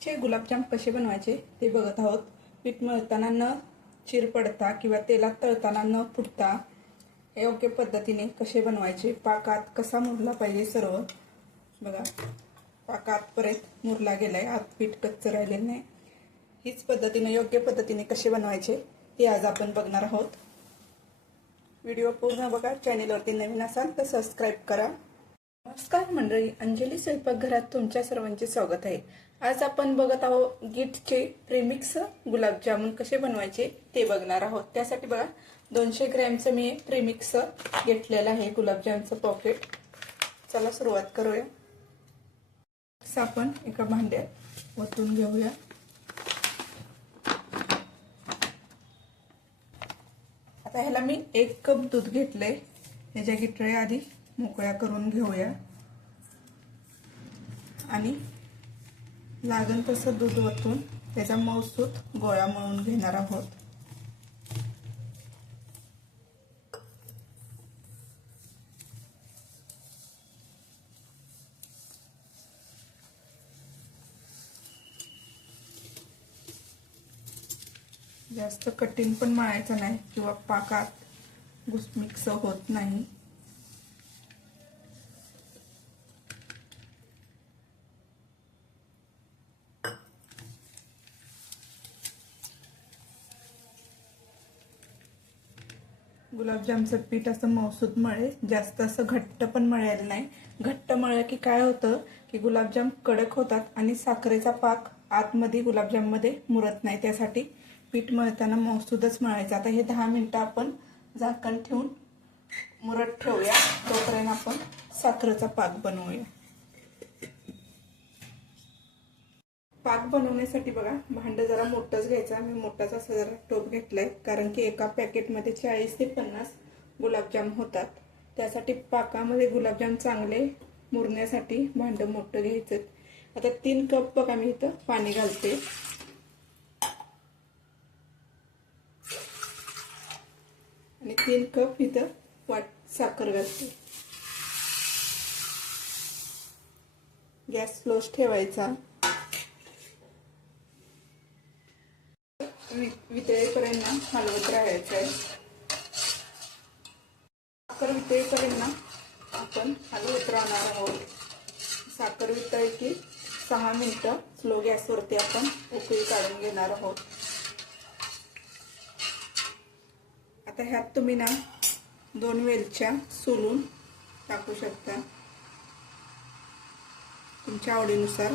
चे गुलाबजाम कसे बनवायचे ते बघत आहोत। पीठ मळताना न चिर पडता किंवा तेलात तळताना न फुटता योग्य पद्धतीने कसे बनवायचे, पाकात कसा मुरला पाहिजे सर्व बघा। पाकात परत मुरला गेलाय, आत पीठ कच्चं राहिलेलं नाही। हीच पद्धतीने योग्य पद्धतीने कसे बनवायचे ते आज आपण बघणार आहोत। व्हिडिओ पूर्ण बघा। चॅनलवरती नवीन असाल तर सबस्क्राइब करा। नमस्कार मंडळी, अंजली स्वयंपाकघरात तुमच्या सर्वांचे स्वागत आहे। आज आपण बघत आहोत गिट्सचे प्रेमिक्स गुलाबजामुन कसे बनवायचे ते बघणार आहोत। त्यासाठी बघा 200 ग्रॅमचं मी प्रेमिक्स घेतलेलं आहे गुलाबजामचं पॉकेट। चला सुरुवात करूया। आपण एका भांड्यात ओतून घेऊया। आता ह्याला मी 1 कप दूध घेतलंय। ह्याच्या गिठळ्या आधी मोकळ्या करून घेऊया आणि लागण तसं दूध ओतून त्याचा मऊसूत गोळा मळून घेणार आहोत। जास्त कठीण पण मळायचं नाही किंवा पाकात मिक्स होत नाही। गुलाबजामचं पीठ असं मऊसूत मळे, जास्त असं घट्ट पण मळायला नाही। घट्ट मळलं की काय होतं की गुलाबजाम कडक होतात आणि साखरेचा पाक आतमध्ये गुलाबजाम मध्ये मुरत नाही। त्यासाठी पीठ मळताना मऊसूतच मळायचं। आता हे 10 मिनिटं आपण झाकण ठेवून मुरत ठेवूया। तोपर्यंत आपण साखरेचा पाक बनवूया। पाक बनवण्यासाठी बघा भांड जरा मोठंच घ्यायचं। मी मोठाच असं जरा टोप घेतलाय, कारण की एका पॅकेटमध्ये 40 ते 50 गुलाबजाम होतात। त्यासाठी पाकामध्ये गुलाबजाम चांगले मुरण्यासाठी भांड मोठं घ्यायचं। आता 3 कप बघा मी इथं पाणी घालते आणि 3 कप इथं साखर घालते। गॅस स्लोच ठेवायचा। वितळेपर्यंत हलवत राहायचं आहे। साखर वितळेपर्यंत आपण हलवत राहणार आहोत। साखर वितळली की 6 मिनिटं स्लो गॅसवरती आपण उकळी काढून घेणार आहोत। आता ह्यात तुम्ही ना 2 वेलच्या सोलून टाकू शकता तुमच्या आवडीनुसार।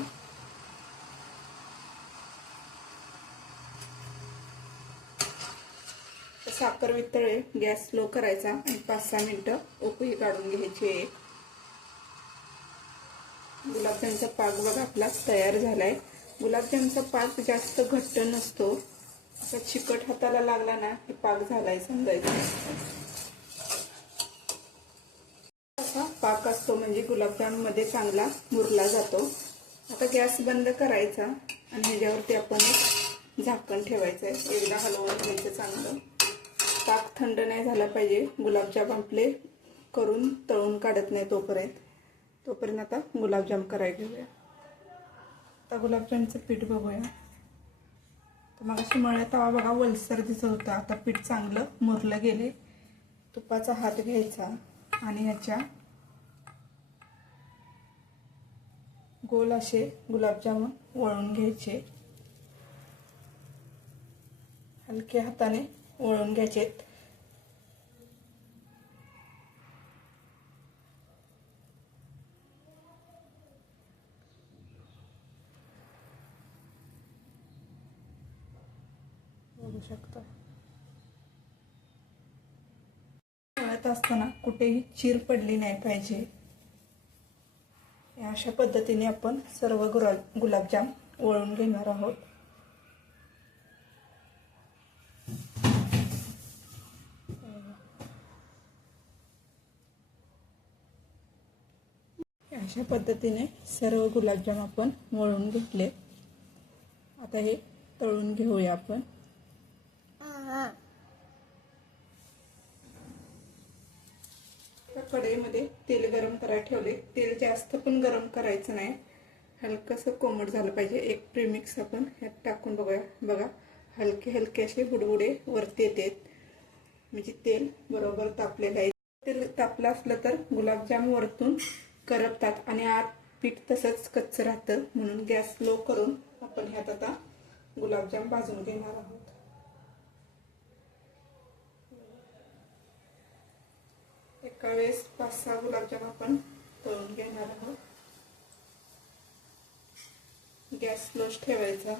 साखर वितळे, गॅस स्लो करायचा आणि 5-6 मिनिटं उकळी काढून घ्यायची। गुलाबजामचा पाक बघा आपला तयार झालाय। गुलाबजामचा पाक जास्त घट्ट नसतो, असा चिकट हाताला लागला ना की पाक झालाय समजायचं। असा पाक असतो म्हणजे गुलाबजाम मध्ये चांगला मुरला जातो। आता गॅस बंद करायचा आणि ह्याच्यावरती आपण झाकण ठेवायचं आहे। एकदा हलवून घ्यायचं चांगलं। पाक थंड नाही झाला पाहिजे, गुलाबजाम आपले करून तळून काढत नाही तोपर्यंत आता गुलाबजाम करायला घेऊया। आता गुलाबजामचं पीठ बघूया। तर मग अशी मळ्या तवा बघा वलसर दिसत होता, आता पीठ चांगलं मुरलं गेले। तुपाचा हात घ्यायचा आणि ह्याच्या गोल असे गुलाबजाम वळून घ्यायचे। हलक्या हाताने वळून घ्यायचेत। बघू शकता वळत असताना कुठेही चीर पडली नाही पाहिजे। अशा पद्धतीने आपण सर्व गुलाबजाम वळून घेणार आहोत। अशा पद्धतीने सर्व गुलाबजाम आपण वळून घेतले। आता हे तळून घेऊया आपण। कढईमध्ये तेल गरम करायला ठेवले। तेल जास्त पण गरम करायचं नाही, हलकंसं कोमट झालं पाहिजे. एक प्रीमिक्स आपण ह्यात टाकून बघूया. बघा हलके हलके असे बुडबुडे वरती येतात, म्हणजे तेल बरोबर तापलेलं आहे. तेल तापलं असलं तर गुलाबजाम वरतून करपतात आणि आत पीठ तसंच कच्चं राहतं. म्हणून गॅस लो करून आपण ह्यात आता गुलाबजाम भाजून घेणार आहोत. एका वेळेस 5-6 गुलाबजाम आपण तळून घेणार आहोत. गॅस स्लोच ठेवायचा.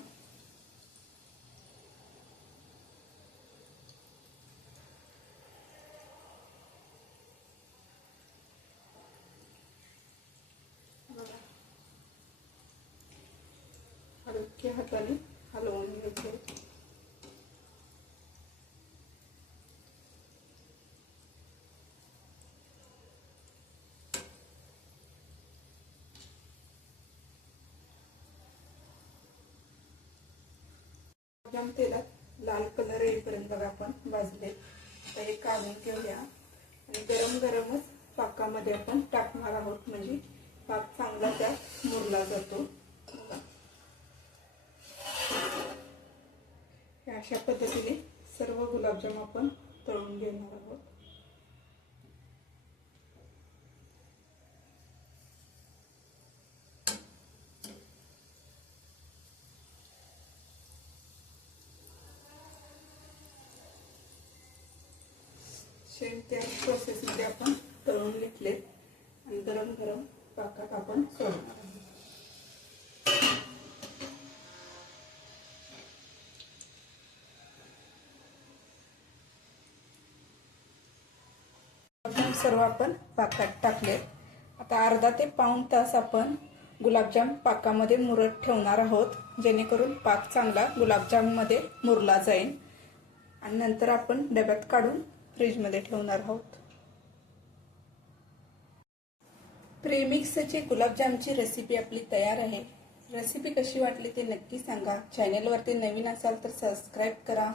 हलक्या हाताने हलवून घ्यायचे. गुलाबजाम तेलात लाल कलर येईपर्यंत बघा आपण भाजले. आता हे काढून घेऊया आणि गरम गरमच पाकामध्ये आपण टाकणार आहोत, म्हणजे पाक चांगला त्यात मुरला जातो. अशा पद्धतीने सर्व गुलाबजाम आपण तळून घेणार आहोत. सेम त्या प्रोसेसमध्ये आपण तळून घेतले आणि गरम गरम पाकात आपण सोडणार आहोत. सर्व आपण पाकात टाकले. आता अर्धा ते पाऊण तास आपण गुलाबजाम पाकामध्ये मुरत ठेवणार आहोत, जेणेकरून पाक चांगला गुलाबजाममध्ये मुरला जाईल. आणि नंतर आपण डब्यात काढून फ्रीजमध्ये ठेवणार आहोत. प्रीमिक्सची गुलाबजामची रेसिपी आपली तयार आहे. रेसिपी कशी वाटली ते नक्की सांगा. चॅनेलवरती नवीन असाल तर सबस्क्राईब करा.